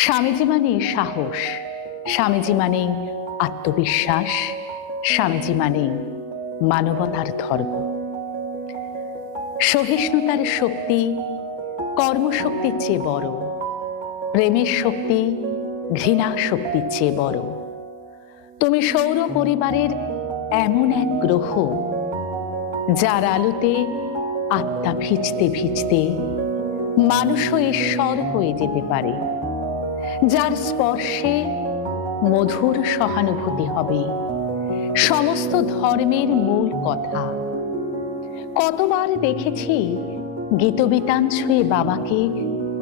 স্বামীজি মানে সাহস, স্বামীজি মানে আত্মবিশ্বাস, স্বামীজি মানে মানবতার ধর্ম। সহিষ্ণুতার শক্তি, কর্মশক্তির চেয়ে বড়, প্রেমের শক্তি, ঘৃণা শক্তির চেয়ে বড়। তুমি সৌর পরিবারের এমন এক গ্রহ, যার আলোতে আত্মা ভিজতে ভিজতে মানুষও ঈশ্বর হয়ে যেতে পারে। যার স্পর্শে মধুর সহানুভূতি হবে। সমস্ত ধর্মের মূল কথা। কতবার দেখেছি গীতবিতান ছুঁয়ে বাবাকে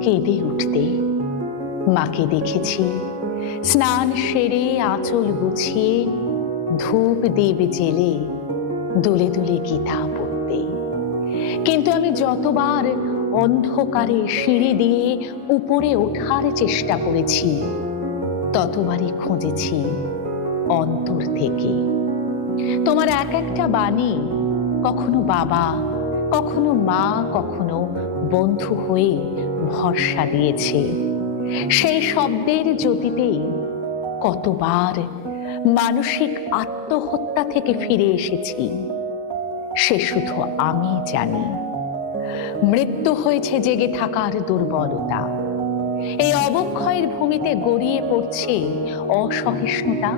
কেঁদে উঠতে। মাকে দেখেছি স্নান সেরে আঁচল গুছিয়ে ধূপ দেব জেলে দুলে দুলে গীতা পড়তে। কিন্তু আমি যতবার অন্ধকারে সিঁড়ি দিয়ে উপরে ওঠার চেষ্টা করেছি। ততবারই খুঁজেছি অন্তর থেকে। তোমার এক একটা বাণী কখনো বাবা, কখনো মা, কখনো বন্ধু হয়ে ভরসা দিয়েছে। সেই শব্দের জ্যোতিতেই কতবার মানসিক আত্মহত্যা থেকে ফিরে এসেছি, সে শুধু আমি জানি। মৃত্যু হয়েছে জেগে থাকার দুর্বলতা। এই অবক্ষয়ের ভূমিতে গড়িয়ে পড়ছে অসহিষ্ণুতা।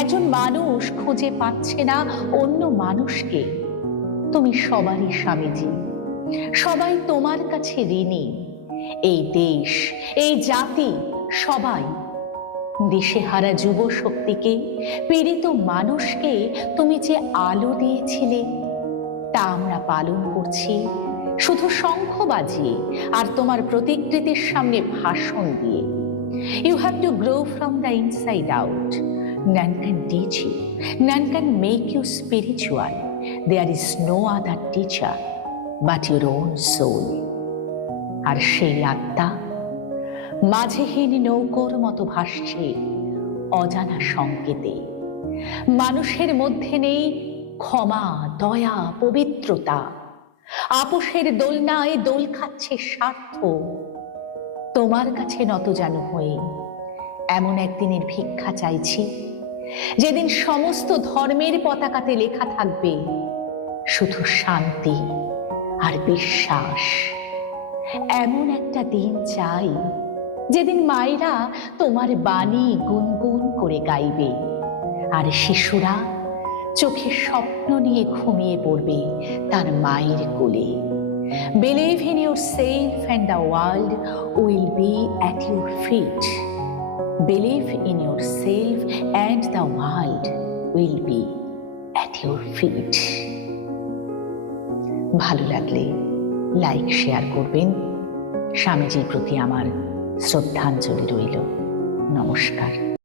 একজন মানুষ খুঁজে পাচ্ছে না অন্য মানুষকে। তুমি সবারই স্বামীজি। সবাই তোমার কাছে ঋণী। এই দেশ, এই জাতি সবাই। দিশেহারা যুব শক্তিকে পীড়িত মানুষকে তুমি যে আলো দিয়েছিলে, তা আমরা পালন করছি শুধু শঙ্খ বাজিয়ে আর তোমার প্রতিকৃতির সামনে ভাষণ দিয়ে। You have to grow from the inside out none can teach you none can make you spiritual there is no other teacher but your own soul আর সেই আত্মা মাঝেহীন নৌকোর মতো ভাসছে অজানা সংকেতে। মানুষের মধ্যে নেই ক্ষমা, দয়া, পবিত্রতা। আপোষের দোলনায় দোল খাচ্ছে স্বার্থ। তোমার কাছে নত যেন হয়ে এমন একদিনের ভিক্ষা চাইছি। যেদিন সমস্ত ধর্মের পতাকাতে লেখা থাকবে, শুধু শান্তি আর বিশ্বাস। এমন একটা দিন চাই, যেদিন মায়েরা তোমার বাণী গুনগুন করে গাইবে, আর শিশুরা চোখে স্বপ্ন নিয়ে ঘুমিয়ে পড়বে তার মায়ের কোলে। Believe in yourself and the world will be at your feet believe in yourself and the world will be at your feet ভালো লাগলে লাইক শেয়ার করবেন। স্বামীজির প্রতি আমার শ্রদ্ধাঞ্জলি রইল। নমস্কার।